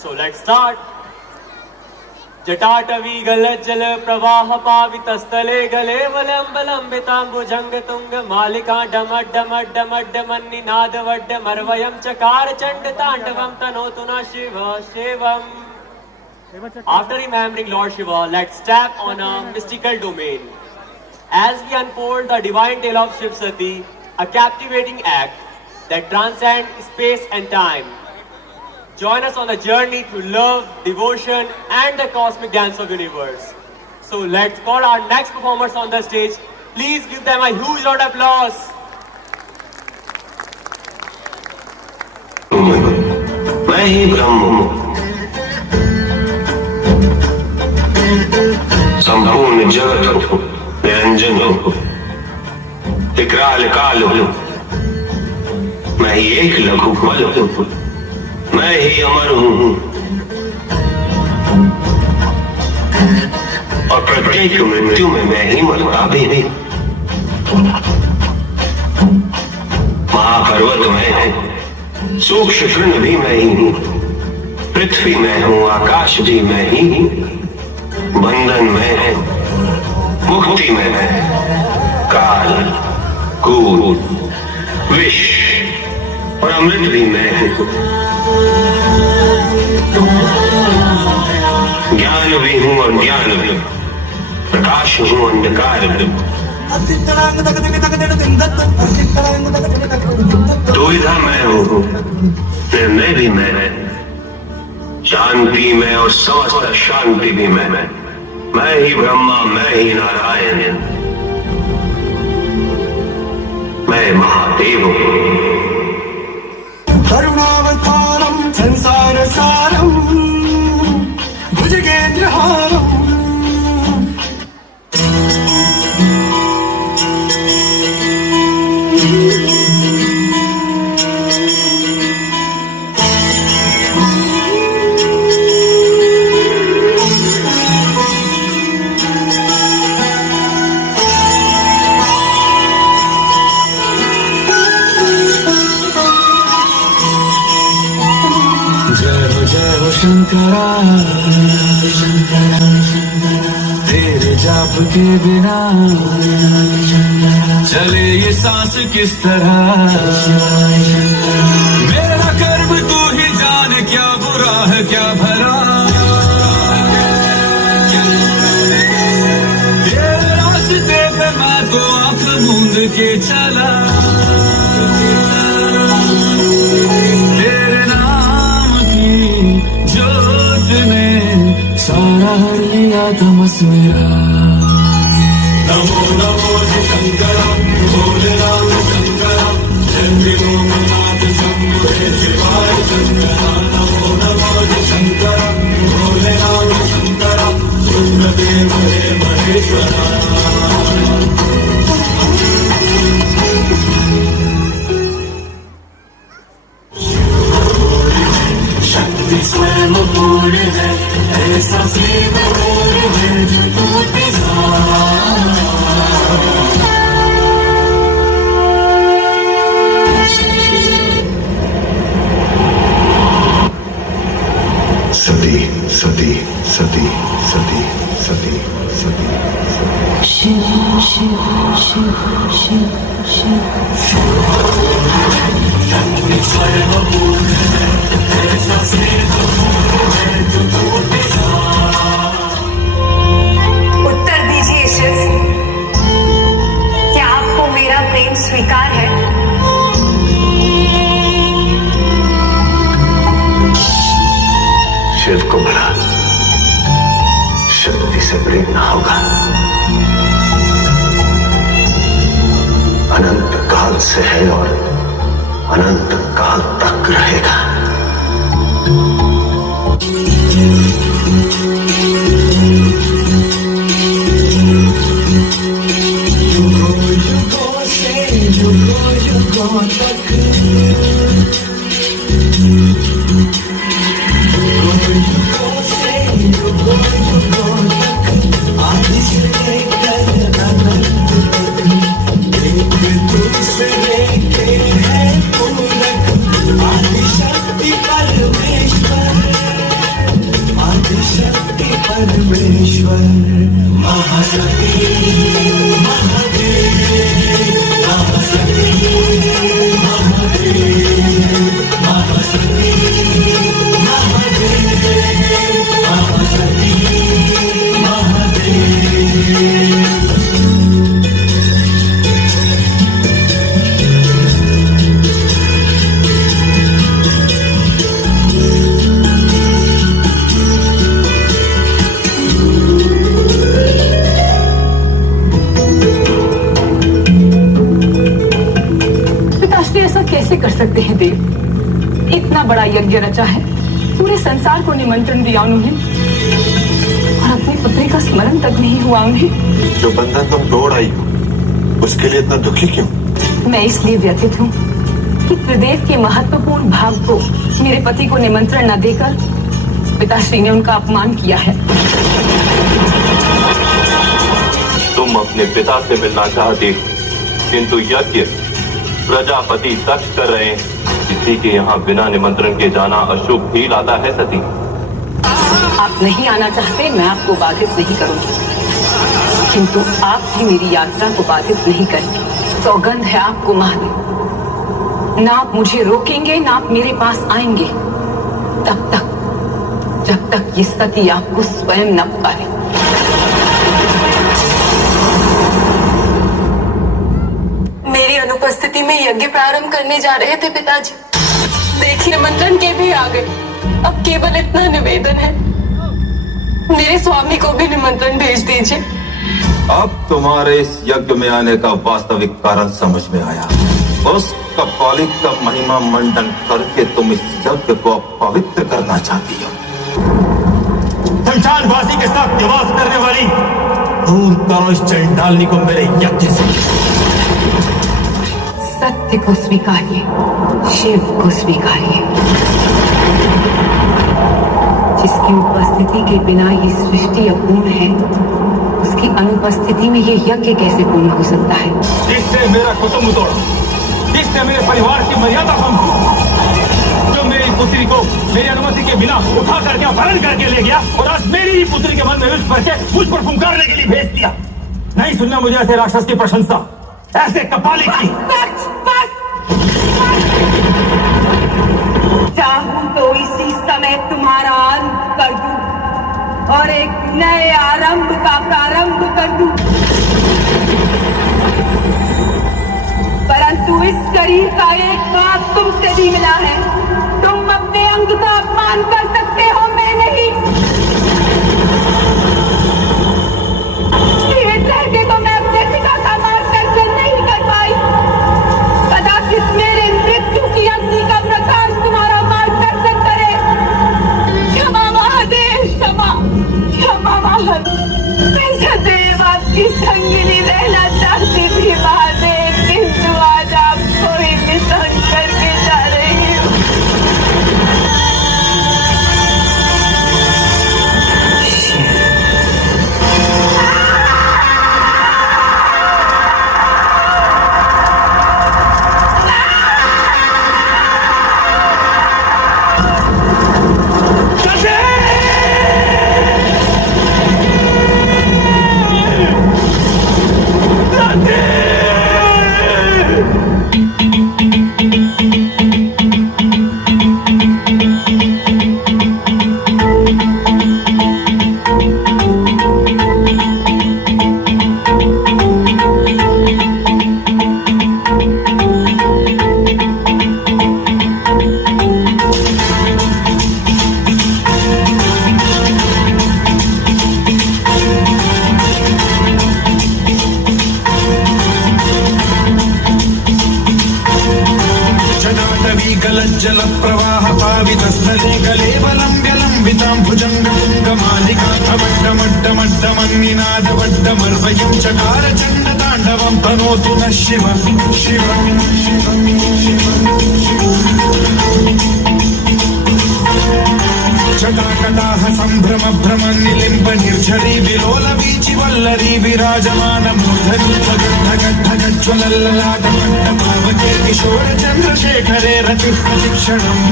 So let's start. जटाटवी गलज्जल प्रवाह पावितस्थले गले वलंबलंबितांबुजंग तुंग मालिका डमड्डमड्डमड्डमन्निनाद वड्डमर्वयं चकार चंड तांडवं तनोतु न शिव शिवम्. After remembering Lord Shiva, let's tap on a mystical domain. As we unfold the divine tale of Shiv Sati, a captivating act that transcends space and time. Join us on a journey through love, devotion, and the cosmic dance of universe. So let's call our next performers on the stage. Please give them a huge round of applause. मैं ही ब्रह्म हूँ, संपूर्ण जगत हूँ, निरंजन हूँ, विकराल काल हूँ, मैं ही एक लघु बल हूँ, मैं ही अमर हूँ और प्रत्येक मृत्यु में मैं ही मरता भी नहीं. महापर्वत मैं हूँ, सूक्ष्म तृण भी मैं ही हूँ, पृथ्वी में हूँ, आकाश भी मैं ही हूँ, बंधन में है, मुक्ति में है, काल, कूद, विष और अमृत भी मैं हूँ. ज्ञान भी हूँ और ज्ञान भी, प्रकाश हूँ अंधकार भी. दुविधा मैं हूँ, निर्णय भी मैं है, शांति में और समस्त शांति भी मैं ही ब्रह्मा, मैं ही नारायण, मैं महादेव हूँ. करुणावतारम संसार सारम भुजगेन्द्रहारम. शंकरा तेरे जाप के बिना चले ये सांस किस तरह. मेरा कर्म तू ही जाने, क्या बुरा है क्या भला. तेरे रास्ते पे मैं तो आंख मूंद के चला. सारा हर लिया तमस मेरा. नमो नमो शंकरा भोले राम शंकरा शंभो नाथ शंभो शिवाय शंकरा. नमो नमो शंकरा भोले राम शंकरा सुंदरदेव हे महेश्वरा. शक्ति स्वयं पूर्ण है, ऐसा प्रेम है जो टूटे सती सती सती सती सती सती. शिव शिव शिव शिव शिव शक्ति स्वयं पूर्ण है, ऐसा प्रेम है जो टूटे. उत्तर दीजिए शिव, क्या आपको मेरा प्रेम स्वीकार है? शिव को भला शक्ति से प्रेम न होगा, अनंत काल से है और अनंत काल तक रहेगा. आदिशक्ति परमेश्वर यज्ञ रचा है, पूरे संसार को निमंत्रण दिया उन्होंने, और अपनी पुत्री का स्मरण तक नहीं हुआ उन्हें। जो बंधन तुम तोड़ आई हो, उसके लिए इतना दुखी क्यों? मैं इसलिए व्यथित हूँ कि त्रिदेव के महत्वपूर्ण भाग को मेरे पति को निमंत्रण न देकर पिताश्री ने उनका अपमान किया है। तुम अपने पिता से मिलना चाहते हो, किंतु यज्ञ प्रजापति दक्ष कर रहे हैं। किसी के यहाँ बिना निमंत्रण के जाना अशुभ ही लाता है सती। आप नहीं आना चाहते, मैं आपको बाधित नहीं करूंगी, किंतु आप भी मेरी यात्रा को बाधित नहीं करेंगे। सौगंध है आपको महादेव, ना आप मुझे रोकेंगे ना आप मेरे पास आएंगे तब तक जब तक ये सती आपको स्वयं न पुकारे। मेरी अनुपस्थिति में यज्ञ प्रारंभ करने जा रहे थे पिताजी, देखिए निमंत्रण के भी आ गए। अब केवल इतना निवेदन है, मेरे स्वामी को भी निमंत्रण भेज दीजिए। अब तुम्हारे इस यज्ञ में आने का वास्तविक कारण समझ में आया। उस कपालिक का महिमा मंडन करके तुम इस यज्ञ को पवित्र करना चाहती हो। शमशानवासी के साथ निवास करने वाली दूर करो इस चंडालनी को मेरे यज्ञ से। सत्य को स्वीकारिए, शिव को स्वीकारिए, जिसकी उपस्थिति के बिना ये सृष्टि अपूर्ण है, उसकी अनुपस्थिति में ये यज्ञ कैसे पूर्ण हो सकता है? जिसने मेरा कुटुंब तोड़ा, जिसने मेरे परिवार की मर्यादा भंग की, जो मेरी पुत्री को मेरी अनुमति के बिना उठा करके अपहरण करके ले गया और आज मेरी ही पुत्री के मन में विष भर के मुझ पर फुंकारने के लिए भेज दिया। नहीं सुनना मुझे ऐसे राक्षस की प्रशंसा, ऐसे कपालिक की। चाहूं तो इसी समय तुम्हारा अंत कर दूं और एक नए आरंभ का प्रारंभ कर दूं, परंतु इस शरीर का एक बात तुमसे भी मिला है। तुम अपने अंग का अपमान कर सकते हो, मैं नहीं। जीवित रहते तो मैं अपने पिता का मार्गदर्शन नहीं कर पाई। कदाचित मेरे मृत्यु की अग्नि का प्रकाश तुम्हारा मार्गदर्शन करे। क्षमा महादेव, क्षमा क्षमा महादेव। मैं सदैव आपकी संगिनी रहना चाहती थी महादेव, किंतु आज आपको ही विसर्जन करके जा रही हूँ। जल प्रवाह पावितस्थले कलेवलम्ब्य लम्बितां भुजङ्गमालिकां वड्डमड्डमड्डमन्निनादवड्डमर्वयं चकार चण्डताण्डवं तनोतु नः शिव शिव जटाकटाह सम्भ्रम भ्रम निलिम्ब निर्झरी विलोल वीचि वल्लरी विराजमान मूर्धनि धगद्धगज्ज्वलल्ललाट पावके किशोर चन्द्रशेखरे रति प्रतिक्षणम्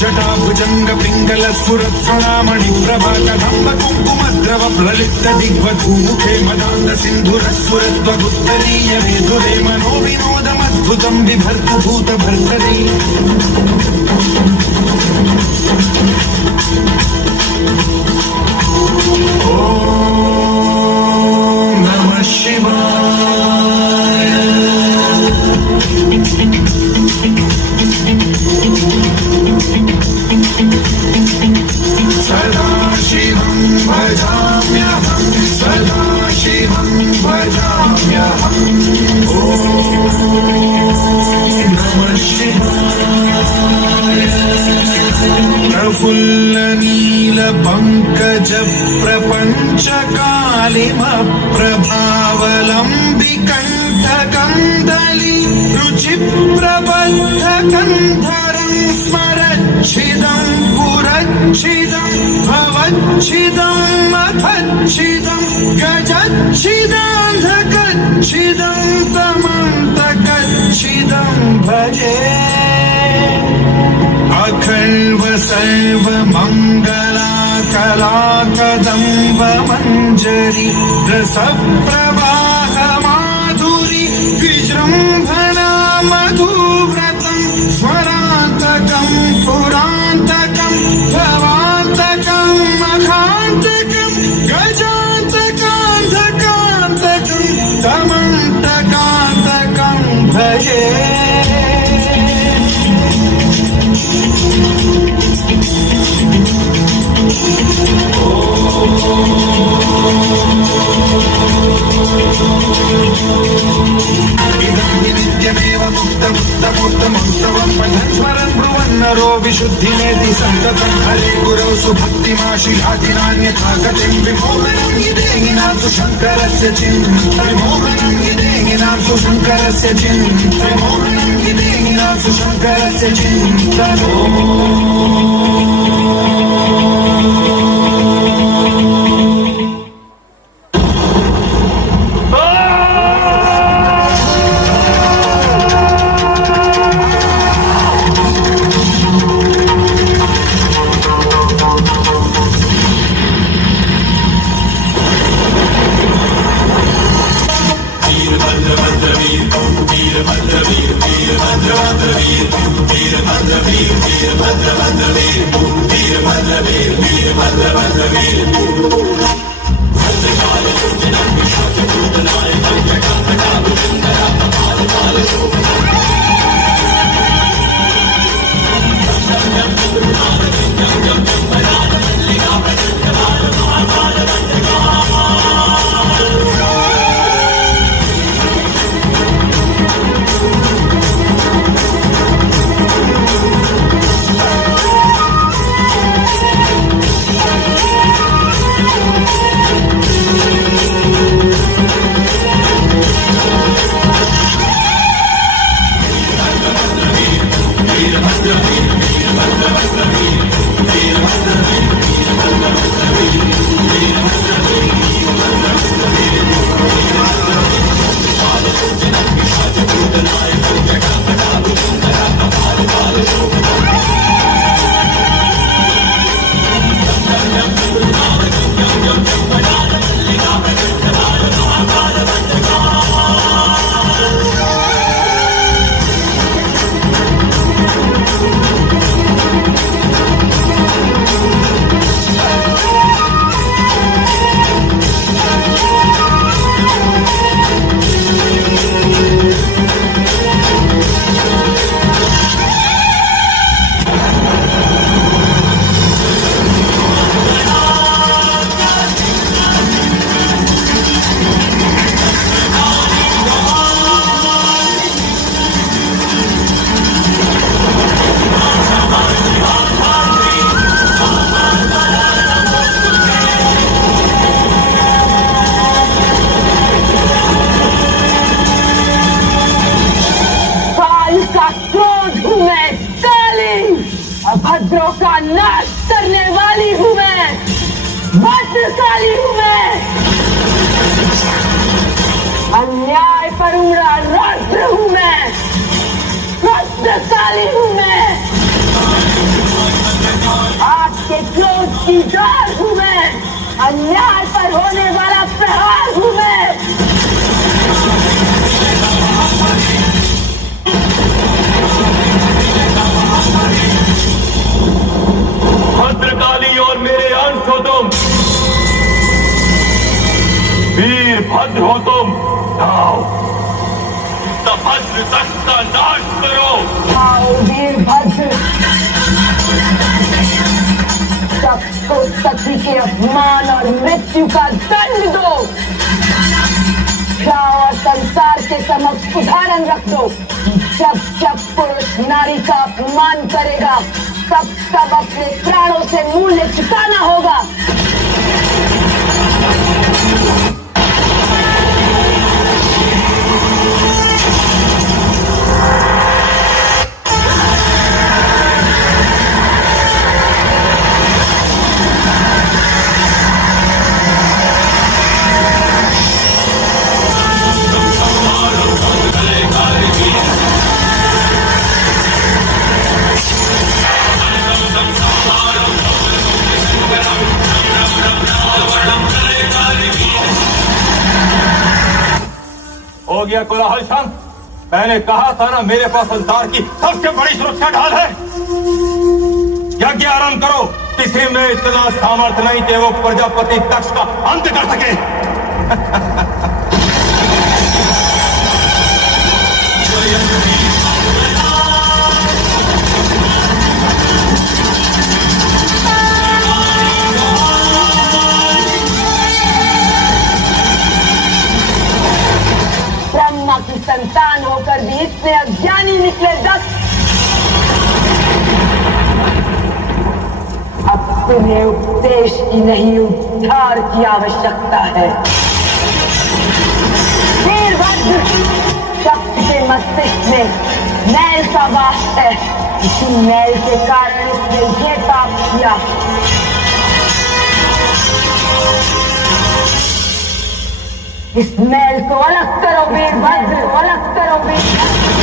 जटाभुजंग पिंगल सुरत्सणामणि प्रभा कदम्ब कुंकुमद्रव ललित दिग्वधूमुखे मदान्ध सिन्धुरस्फुरद्वगुत्तरीय विधुरे मनो विनोदमद्भुतं बिभर्तु भूत भर्तरी ओम नमः शिवाय। सदा शिवं भजाम्यहं सदा भजाम्यहम् ॐ नमः शिवाय प्रफुल्लनीलपङ्कज प्रपञ्चकालिमप्रभावलम्बिकण्ठकन्दली रुचिप्रबद्धकन्धरं स्मरच्छिदं पुरच्छिदं भवच्छिदं मथच्छिदं गजच्छिदान्धकच्छिदं तमन्तकच्छिदं भजे अखण्ड सर्वमङ्गला कलाकदम्ब मञ्जरी रसप्रवाह माधुरी विजृम्भणा मधुव्रतं स्वरान्तकं पुरान्तकं भवान्तकं मखान्तकं गजान्तकान्धकान्तकं तमन्तकान्तकं भजे नित्यमेव मुक्तमुत्तमोत्तमोत्तमं पठन् स्मरन् ब्रुवन्नरो विशुद्धिमेति सन्ततं हरे गुरौ सुभक्तिमाशिलातिनान्यथा गतिं विमोहनं हि देहिनासु शङ्करस्य विमोहनं हि देहिनासु शङ्करस्य विमोहनं हि देहिनासु शङ्करस्य चिन्तनो अभद्रों का नाश करने वाली हूँ मैं, भद्रकाली हूँ मैं, अन्याय पर उमड़ा रौद्र हूँ मैं, भद्रकाली हूँ मैं, आपके क्रोध की दार हूँ मैं, अन्याय पर होने वाला प्रहार हूँ मैं। भद्रकाली और मेरे अंश हो तुम, वीर भद्र हो तुम, आओ भद्र तक का नाश करो। आओ वीर भद्र, सबको सती के अपमान और मृत्यु का दंड दो। संसार के समक्ष उदाहरण रख दो। जब जब पुरुष नारी का अपमान करेगा तब तब अपने प्राणों से मूल्य चुकाना होगा। हो गया कोलाहल शांत। मैंने कहा था ना, मेरे पास संसार की सबसे बड़ी सुरक्षा ढाल है। यज्ञ आरंभ करो। किसी में इतना सामर्थ्य नहीं कि वो प्रजापति दक्ष का अंत कर सके। ब्रह्मा की संतान होकर भी इतने अज्ञानी निकले दक्ष। अब तुम्हें उपदेश की नहीं, उद्धार की आवश्यकता है। वीरभद्र, शक्ति के मस्तिष्क में मैल का वास है। इसी मैल के कारण इसने ये पाप किया। इस मैल को अलग करो वीरभद्र, अलग करो वीरभद्र।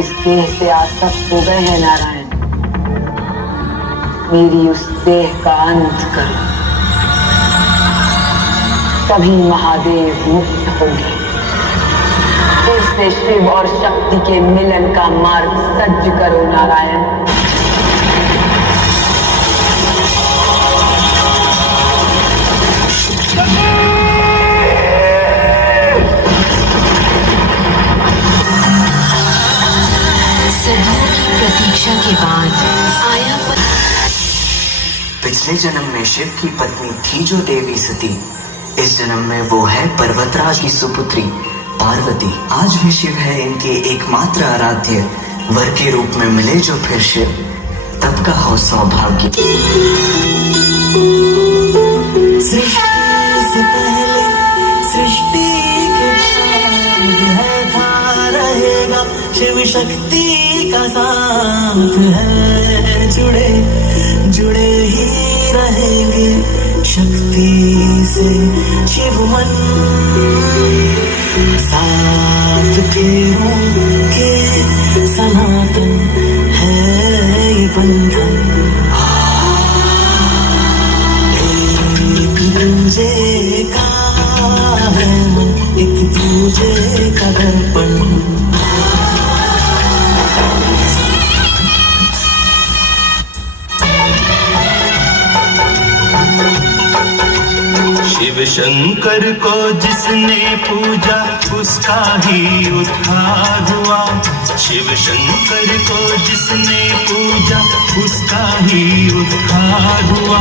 इस देह से आसक्त हो गए हैं नारायण। मेरी उस देह का अंत करो, तभी महादेव मुक्त होंगे। फिर से शिव और शक्ति के मिलन का मार्ग सज्ज करो नारायण। प्रतीक्षा के बाद आया पिछले जन्म में शिव की पत्नी थी जो देवी सती, इस जन्म में वो है पर्वतराज की सुपुत्री पार्वती। आज भी शिव है इनके एकमात्र आराध्य, वर के रूप में मिले जो फिर शिव, तब का हो सौभाग्य। सृष्टि से पहले सृष्टि के बाद था रहेगा, शिव शक्ति का साथ है, जुड़े जुड़े ही रहेंगे शक्ति से शिव मन। साथ फेरों के सनातन है ये बंधन। एक दूजे का है मन, एक दूजे का दर्पण। शिव शंकर को जिसने पूजा उसका ही उद्धार हुआ। शिव शंकर को जिसने पूजा उसका ही उद्धार हुआ।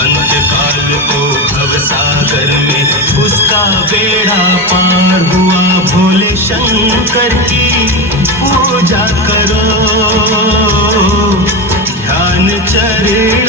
अंतकाल को भवसागर में उसका बेड़ा पार हुआ। भोले शंकर की पूजा करो, ध्यान चरे